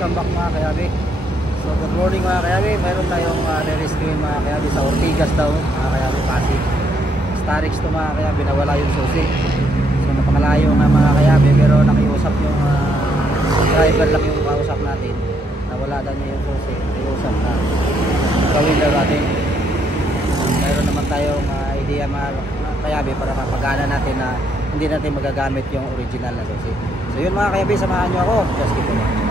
welcome back mga kayabi. So good morning mga kayabi. Meron tayong rescue mga kayabi sa Ortigas daw mga kayabi, Pasig. Starix to mga kayabi, nawala yung susi. So napakalayo nga mga kayabi, pero nakiusap yung driver lang yung kausap natin. Nawala daw niya yung susi. Nakiusap na gawin daw natin. Meron naman tayong idea mga kayabi para mapagana natin na hindi natin magagamit yung original na susi. So yun mga kayabi, samahan nyo ako. Just keep it.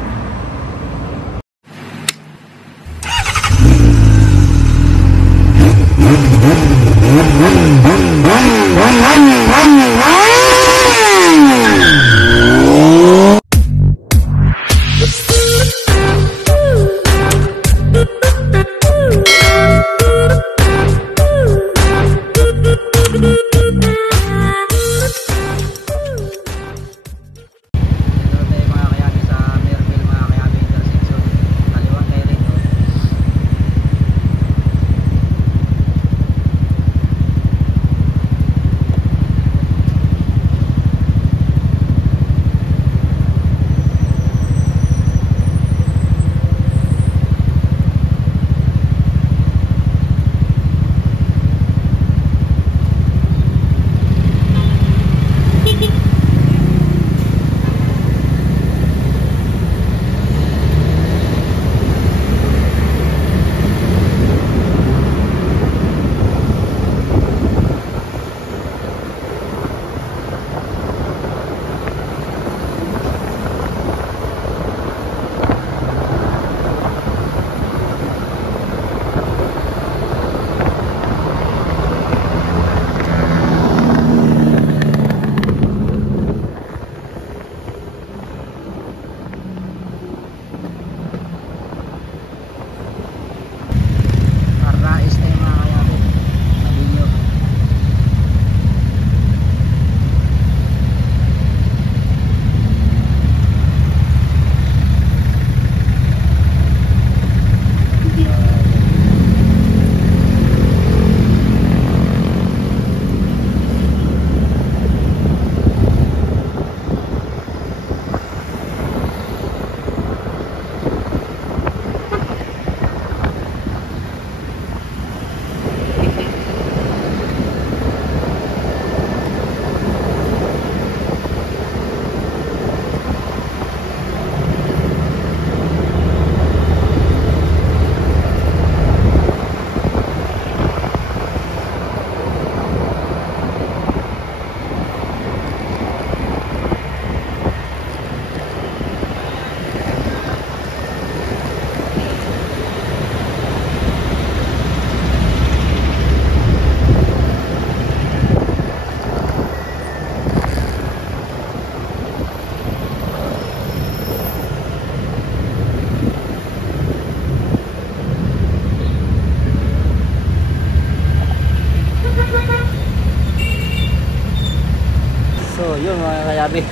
So yun mga kayabi.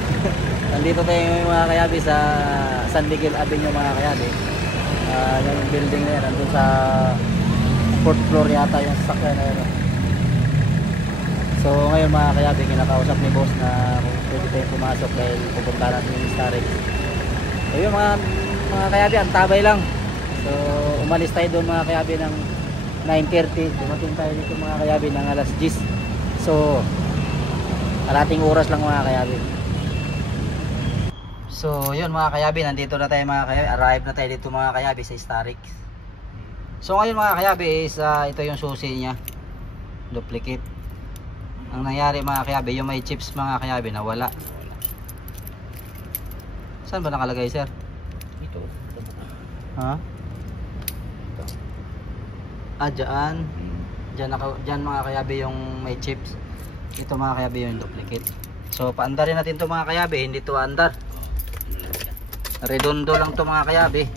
Nandito tayo mga kayabi sa San Miguel Avenue mga kayabi. Yung building na yan, nandun sa 4th floor yata yung sasakyan na yun. So ngayon mga kayabi, kinakausap ni boss na kung pwede tayong pumasok dahil pupunta natin yung Starix. So yun mga kayabi, ang tabay lang. So umalis tayo doon mga kayabi ng 9:30. Dumating tayo dito mga kayabi ng alas 10. So kalating oras lang mga kayabi. So yun mga kayabi, nandito na tayo mga kayabi. Arrive na tayo dito mga kayabi sa Starix. So ngayon mga kayabi is ito yung susi niya, duplicate. Ang nangyari mga kayabi, yung may chips mga kayabi nawala. Saan ba nakalagay sir? Ito. Ha? Dyan. Dyan mga kayabi yung may chips. Ito mga kayabi yung duplicate. So paandarin natin to mga kayabi, hindi to andar. Redondo lang to mga kayabi.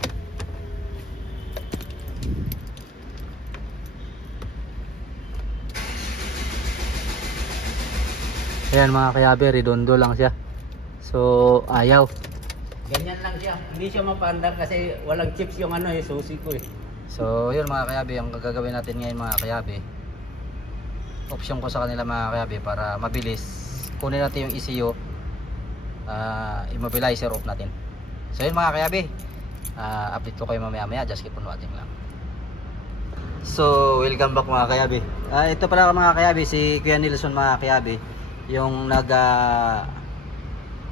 Ayan mga kayabi, redondo lang siya. So ayaw. Ganyan lang siya. Hindi siya mapaandar kasi walang chips yung ano, yung susi ko eh. So yun mga kayabi, ang gagawin natin ngayon mga kayabi, option ko sa kanila mga kayabi para mabilis kunin natin yung ECU, immobilizer off natin. So yun mga kayabi, update ko kayo mamaya, just keep on watching lang. So welcome back mga kayabi. Ito pala mga kayabi, si Kuya Nilson mga kayabi, yung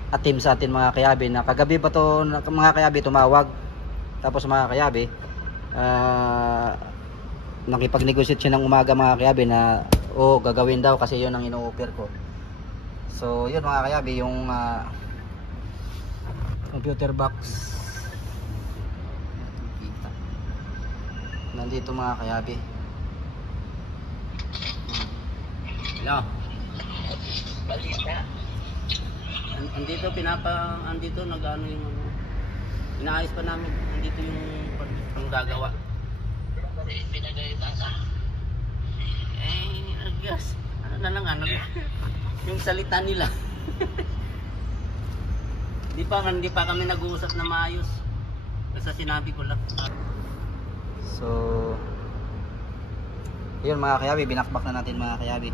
atim sa atin mga kayabi, na kagabi pa to mga kayabi tumawag. Tapos mga kayabi, nakipag-negotiate siya ng umaga mga kayabi na gagawin daw kasi yun ang ino-offer ko. So yun mga kayabi, yung computer box nandito mga kayabi. Hello. Balita. Andito nag-ano yung inaayos pa namin. Andito yung panggagawa. Yes. Ano na lang yung salita nila. Hindi pa kami nag-uusap na maayos. Basta sinabi ko lang. So yun mga kayabi, binakbak na natin mga kayabi.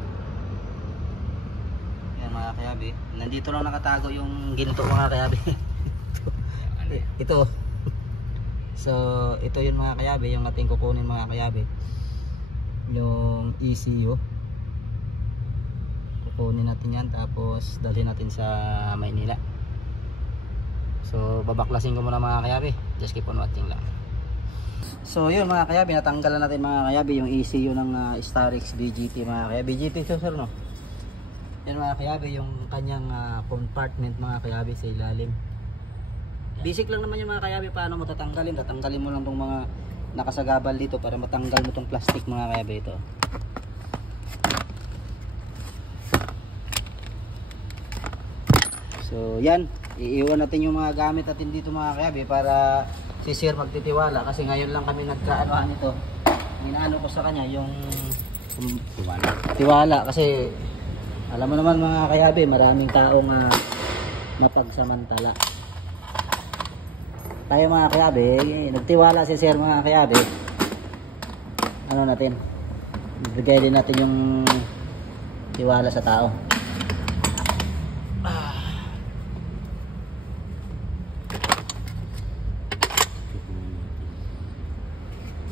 Yan mga kayabi, nandito lang nakatago yung ginto mga kayabi. Ito. So ito yun mga kayabi, yung ating kukunin mga kayabi, yung ECU. Kukunin natin yan, tapos dalhin natin sa Maynila. So babaklasin ko muna mga kayabi, just keep on watching lang. So yun mga kayabi, natanggalan natin mga kayabi yung ECU ng Starix BGT mga kayabi. BGT ito sir, no? Yan mga kayabi, yung kanyang compartment mga kayabi sa ilalim. Basic lang naman yung mga kayabi, paano mo tatanggalin. Tatanggalin mo lang tong mga nakasagabal dito para matanggal mo tong plastic mga kayabi ito. So yan, iiwan natin yung mga gamit natin dito mga kayabi para si sir magtitiwala, kasi ngayon lang kami nagkaanoan nito. Inaano ko sa kanya yung tiwala, kasi alam mo naman mga kayabi, maraming taong mapagsamantala. Tayo mga kayabi, nagtiwala si sir mga kayabi. Ano natin? Bigay din natin yung tiwala sa tao.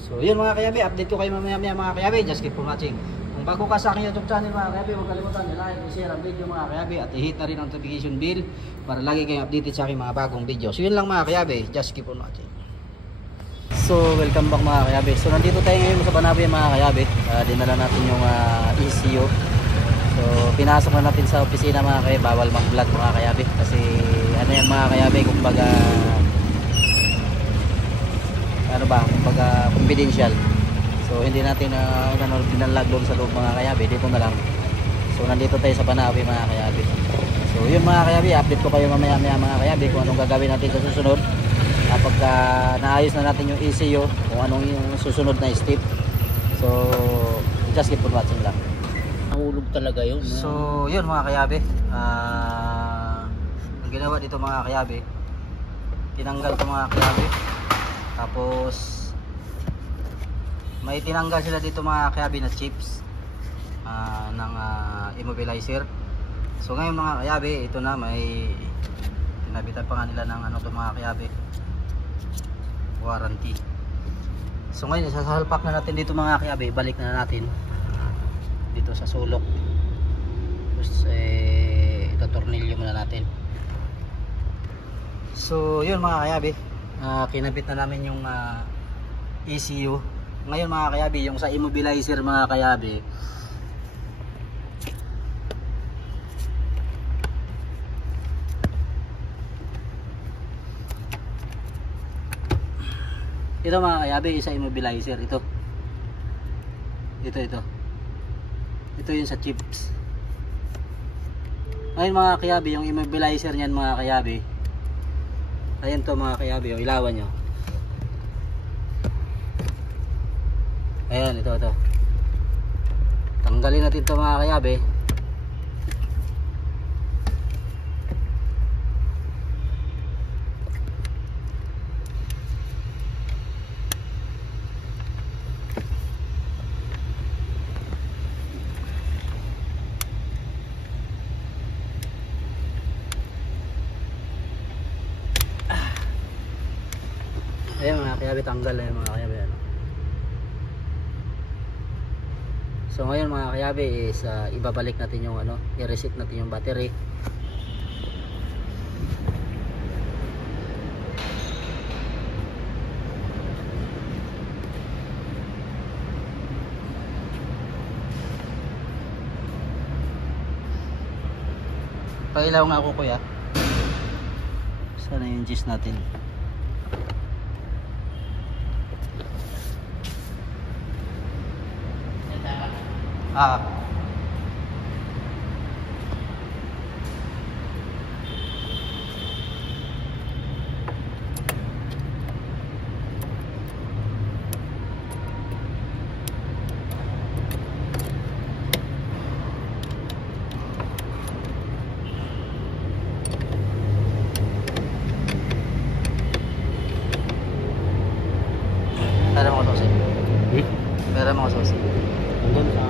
So yun mga kayabi, update ko kayo mamaya mga kayabi, just keep on watching. Kung bago ka sa aking YouTube channel mga kayabi, huwag kalimutan i-like, i-share ang video mga kayabi, at i-hit na rin ang notification bell para lagi kayong updated sa aking mga bagong video. So yun lang mga kayabi, just keep on watching. So welcome back mga kayabi. So nandito tayo ngayon sa Banabe mga kayabi. Dinala natin yung ECU. So pinasok na natin sa opisina mga kayabi, bawal mag-vlog mga kayabi, kasi ano yan mga kayabi, kumbaga ano ba, kumbaga confidential. So hindi natin binalag doon sa loob mga kayabi, dito na lang. So nandito tayo sa Banawe mga kayabi. So yun mga kayabi, update ko kayo mamaya mga kayabi kung anong gagawin natin sa susunod. Kapag naayos na natin yung ECU, kung anong yung susunod na step. So just keep on watching lang. Nahulog talaga yun. So yun mga kayabi, ang ginawa dito mga kayabi, tinanggal ko mga kayabi. Tapos may tinanggal sila dito mga kayabi na chips ng immobilizer. So ngayon mga kayabi, ito na, may pinabitan pa nga nila ng ano to mga kayabi, warranty. So ngayon sasalpak na natin dito mga kayabi, balik na natin dito sa sulok. Tapos ito tornilyo muna natin. So yun mga kayabi, kinabit na namin yung ECU. Ngayon mga kayabi, yung sa immobilizer mga kayabi, ito mga kayabi, isa immobilizer ito yung sa chips. Ngayon mga kayabi, yung immobilizer niyan mga kayabi, ayan to mga kayabi, yung ilawan nyo. Ayan, ito. Tanggalin natin to mga kayabi. Ayan mga kayabi, tanggal na yung mga kayabi. Ano. So ngayon mga kayabi is ibabalik natin yung ano, i-reset natin yung battery. Pailaw nga ako kuya. Sana yung gis natin. Ah. Pera mo ko susi. Pera mo ko susi. Hanggang sa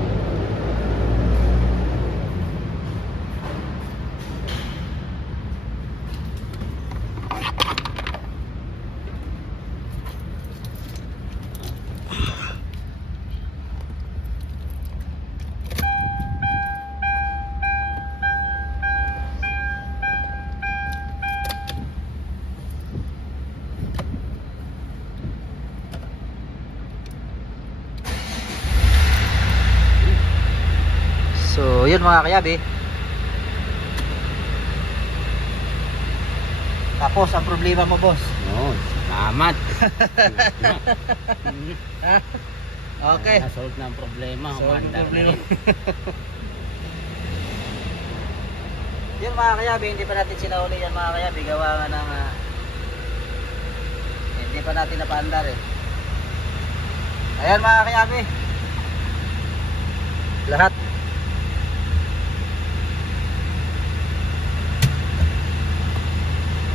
So, yun mga kayabi. Tapos, ang problema mo, boss. no, salamat. Okay. Nasolve na ang problema. Solve ang Umandar na problema. rin. Yun mga kayabi, hindi pa natin sinauli yan mga kayabi. Gawa nga ng hindi pa natin napaandar eh. Ayan mga kayabi. Lahat.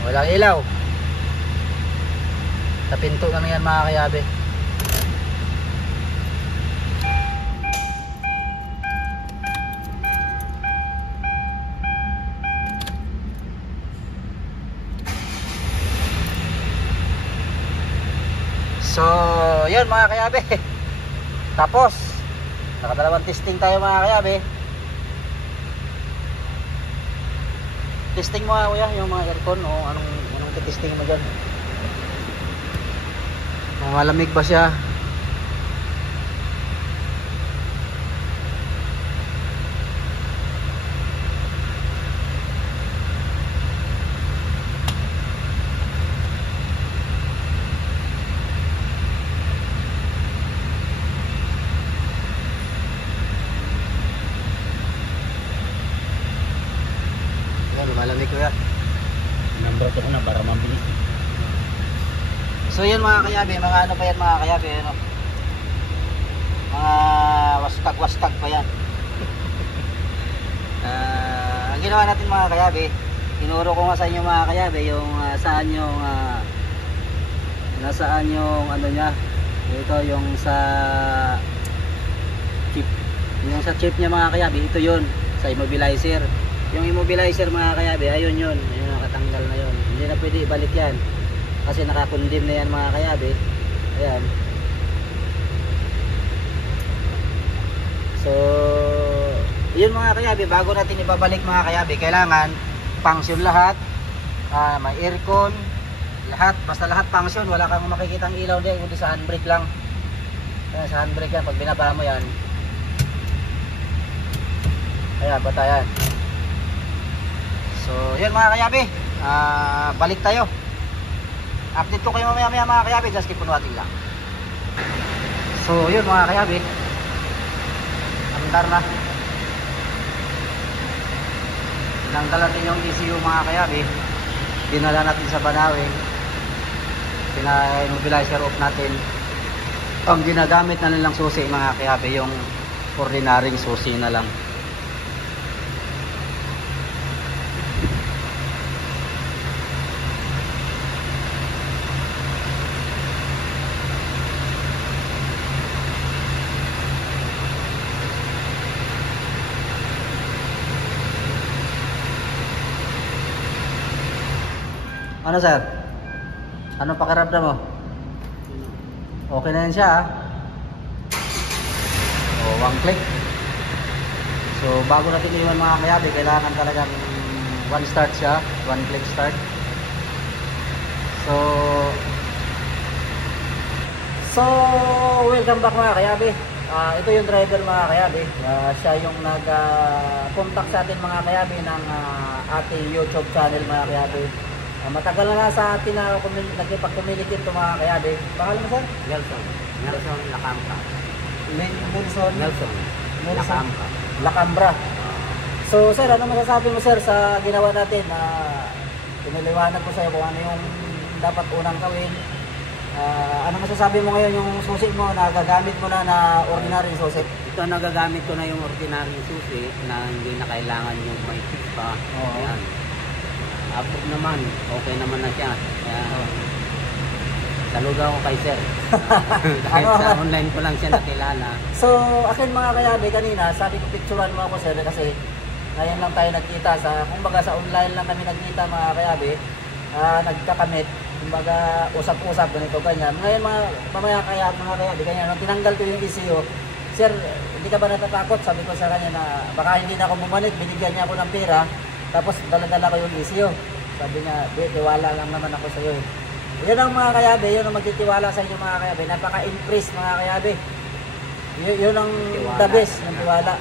Walang ilaw. Sa pinto na yan mga kayabi. So, yun mga kayabi. Tapos, nakadalawang testing tayo mga kayabi. Testing mo nga kuya, yung mga aircon o anong testing mo dyan. Malamig ba siya? Malamig kuya. Number ko na para mabilis. So yun mga kayabi, mga ano pa yan mga kayabi, ano? Mga wastag-wastag pa yan. Ang ginawa natin mga kayabi, tinuro ko nga sa inyo mga kayabi yung nasaan yung ano niya. Ito yung sa chip. Yung sa chip niya mga kayabi, ito yun sa immobilizer. Yung immobilizer mga kayabi, ayun yun. Ayun, nakatanggal na yun. Hindi na pwede ibalik yan. Kasi nakakundim na yan mga kayabi. Ayan. So, yun mga kayabi, bago natin ibabalik mga kayabi, kailangan function lahat. May aircon, lahat. Basta lahat function. Wala kang makikitang ilaw din. Kundi sa handbrake lang. Ayan, sa handbrake yan. Pag binaba mo yan. Ayan, batayan. So, yun mga kayabi, balik tayo. Update ko kayo mamaya mga kayabi, just keep on watching lang. So, yun mga kayabi, andar na. Tinanggal natin yung ECU mga kayabi, dinala natin sa Banawe, pina-immobilizer off natin. Ang ginagamit na nilang susi mga kayabi, yung ordinaryong susi na lang. Ano sir? Anong pakiramdam mo? Okay na yan siya ah. So, one click. So, bago natin iwan mga kayabe, kailangan talagang one start siya. One click start. So, welcome back mga kayabe. Ito yung driver mga kayabe. Siya yung nag-contact sa atin mga kayabe ng ating YouTube channel mga kayabe. Matagal na nga sa atin na nagkipag-communicate ito mga kayabe. Pangalan mo sir? Nelson Lacambra. Nelson Lacambra. Lacambra. So sir, ano masasabi mo sir sa ginawa natin na pinaliwanag ko sa iyo kung ano yung dapat unang gawin? Ano masasabi mo ngayon yung susi mo na gagamit mo na ordinary susi? Ito nagagamit ko na yung ordinary susi na hindi na kailangan yung may tip pa. Oo. Ayan. Approve naman. Okay naman na siya. Kaya, saludo ako kay sir. Kahit sa online ko lang siya nakilala. So, akin mga kayabe kanina, sabi ko picturean mo ako sir kasi ngayon lang tayo nagkita kumbaga sa online lang kami nagkita mga kayabe, nagkakamit, kumbaga usap-usap ganito ganyan. Ngayon mga kayabe ganyan, nung tinanggal ko yung ECU, sir, hindi ka ba natatakot? Sabi ko sa kanya na baka hindi na ako bumalik, binigyan niya ako ng pera, tapos dala-dala ko yung ECU. Sabi niya, tiwala lang naman ako sa iyo. Yan ang mga kayabe, yun ang magtitiwala sa inyo mga kayabe. Napaka-impress mga kayabe. Yun ang Tiwala. the best, yung tiwala.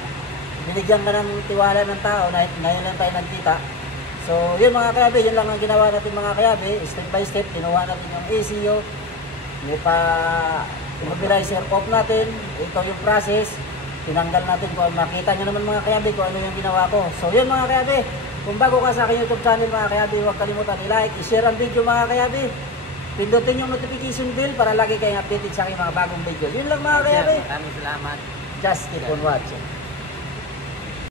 Binigyan ka ng tiwala ng tao, ngayon lang tayo nagkita. So yun mga kayabe, yun lang ang ginawa natin mga kayabe. Step by step, kinuha natin yung ECU. May immobilizer off natin. Ito yung process. Tinanggal natin kung makita nyo naman mga kayabe kung ano yung ginawa ko. So yun mga kayabe, kung bago ka sa aking YouTube channel mga kayabe, huwag kalimutan i-like, i-share ang video mga kayabe. Pindutin yung notification bell para lagi kayong updated sa aking mga bagong video. Yun lang mga kayabe. Maraming salamat. Just keep on watching.